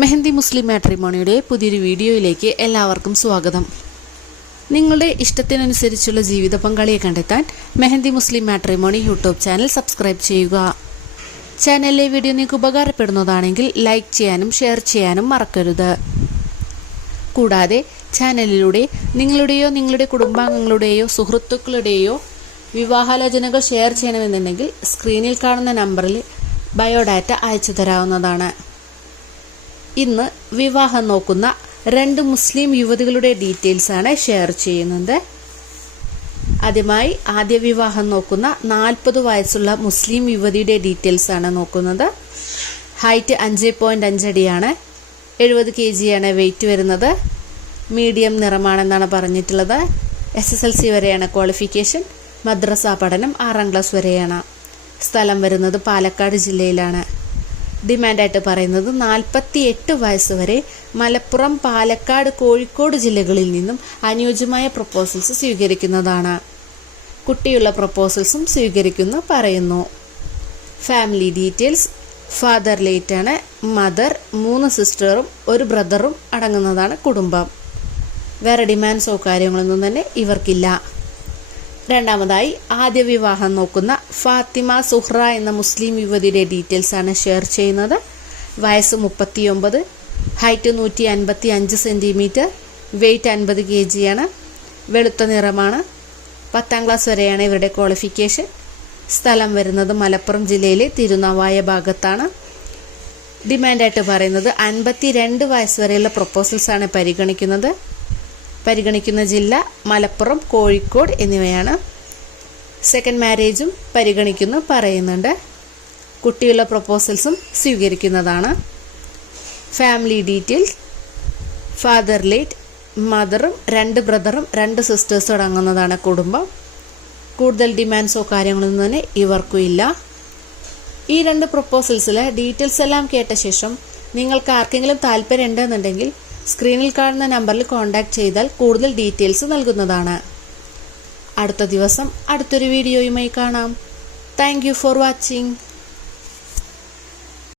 മെഹന്തി മുസ്ലിം മാട്രിമോണിയുടെ പുതിയൊരു വീഡിയോയിലേക്ക് എല്ലാവർക്കും സ്വാഗതം. നിങ്ങളുടെ ഇഷ്ടത്തിനനുസരിച്ചുള്ള ജീവിത പങ്കാളിയെ കണ്ടെത്താൻ Mehandi Muslim matrimony YouTube channel subscribe ചെയ്യുക. ചാനലിലെ വീഡിയോ നിങ്ങൾക്ക് ഉപകാരപ്പെടുന്നതാണെങ്കിൽ ലൈക്ക് ചെയ്യാനും ഷെയർ ചെയ്യാനും മറക്കരുത്. കൂടാതെ ചാനലിലൂടെ നിങ്ങളുടെയോ നിങ്ങളുടെ കുടുംബാംഗങ്ങളുടെയോ സുഹൃത്തുക്കളുടെയോ വിവാഹാലോചനകൾ ഷെയർ ചെയ്യണമെന്നുണ്ടെങ്കിൽ സ്ക്രീനിൽ കാണുന്ന നമ്പറിൽ ബയോഡാറ്റ അയച്ചു തരാവുന്നതാണ്. ഇന്ന് വിവാഹം നോക്കുന്ന രണ്ട് മുസ്ലിം യുവതികളുടെ ഡീറ്റെയിൽസ് ആണ് ഷെയർ ചെയ്യുന്നത്. ആദ്യമായി ആദ്യ വിവാഹം നോക്കുന്ന നാൽപ്പത് വയസ്സുള്ള മുസ്ലിം യുവതിയുടെ ഡീറ്റെയിൽസ് ആണ് നോക്കുന്നത്. ഹൈറ്റ് അഞ്ച് പോയിന്റ് അഞ്ചടിയാണ്. എഴുപത് കെ ജിയാണ് വെയിറ്റ് വരുന്നത്. മീഡിയം നിറമാണെന്നാണ് പറഞ്ഞിട്ടുള്ളത്. എസ് എസ് എൽ സി വരെയാണ് ക്വാളിഫിക്കേഷൻ മദ്രസ പഠനം ആറാം ക്ലാസ് വരെയാണ്. സ്ഥലം വരുന്നത് പാലക്കാട് ജില്ലയിലാണ്. ഡിമാൻഡായിട്ട് പറയുന്നത് നാൽപ്പത്തി എട്ട് വയസ്സ് വരെ മലപ്പുറം പാലക്കാട് കോഴിക്കോട് ജില്ലകളിൽ നിന്നും അനുയോജ്യമായ പ്രപ്പോസൽസ് സ്വീകരിക്കുന്നതാണ്. കുട്ടിയുള്ള പ്രപ്പോസൽസും സ്വീകരിക്കുന്നു പറയുന്നു. ഫാമിലി ഡീറ്റെയിൽസ് ഫാദർ ലേറ്റാണ് മദർ മൂന്ന് സിസ്റ്ററും ഒരു ബ്രദറും അടങ്ങുന്നതാണ് കുടുംബം. വേറെ ഡിമാൻഡ്സോ കാര്യങ്ങളൊന്നും തന്നെ ഇവർക്കില്ല. രണ്ടാമതായി ആദ്യ വിവാഹം നോക്കുന്ന ഫാത്തിമ സുഹ്റ എന്ന മുസ്ലിം യുവതിയുടെ ഡീറ്റെയിൽസ് ആണ് ഷെയർ ചെയ്യുന്നത്. വയസ്സ് മുപ്പത്തിയൊമ്പത് ഹൈറ്റ് നൂറ്റി അൻപത്തി അഞ്ച് സെന്റിമീറ്റർ വെയിറ്റ് അൻപത് കെ ജിയാണ് വെളുത്ത നിറമാണ്. പത്താം ക്ലാസ് വരെയാണ് ഇവരുടെ ക്വാളിഫിക്കേഷൻ സ്ഥലം വരുന്നത് മലപ്പുറം ജില്ലയിലെ തിരുനാവായ ഭാഗത്താണ്. ഡിമാൻഡായിട്ട് പറയുന്നത് അൻപത്തി രണ്ട് വയസ്സ് വരെയുള്ള പ്രപ്പോസൽസാണ് പരിഗണിക്കുന്നത്. പരിഗണിക്കുന്ന ജില്ല മലപ്പുറം കോഴിക്കോട് എന്നിവയാണ്. സെക്കൻഡ് മാരേജും പരിഗണിക്കുന്നു പറയുന്നുണ്ട്. കുട്ടിയുള്ള പ്രപ്പോസൽസും സ്വീകരിക്കുന്നതാണ്. ഫാമിലി ഡീറ്റെയിൽസ് ഫാദർ ലേറ്റ് മദറും രണ്ട് ബ്രദറും രണ്ട് സിസ്റ്റേഴ്സും അടങ്ങുന്നതാണ് കുടുംബം. കൂടുതൽ ഡിമാൻഡ്സോ കാര്യങ്ങളൊന്നും തന്നെ ഇവർക്കും ഇല്ല. ഈ രണ്ട് പ്രപ്പോസൽസിലെ ഡീറ്റെയിൽസ് എല്ലാം കേട്ട ശേഷം നിങ്ങൾക്ക് ആർക്കെങ്കിലും താല്പര്യം ഉണ്ടെന്നുണ്ടെങ്കിൽ സ്ക്രീനിൽ കാണുന്ന നമ്പറിൽ കോൺടാക്ട് ചെയ്താൽ കൂടുതൽ ഡീറ്റെയിൽസ് നൽകുന്നതാണ്. അടുത്ത ദിവസം അടുത്തൊരു വീഡിയോയുമായി കാണാം. Thank for watching.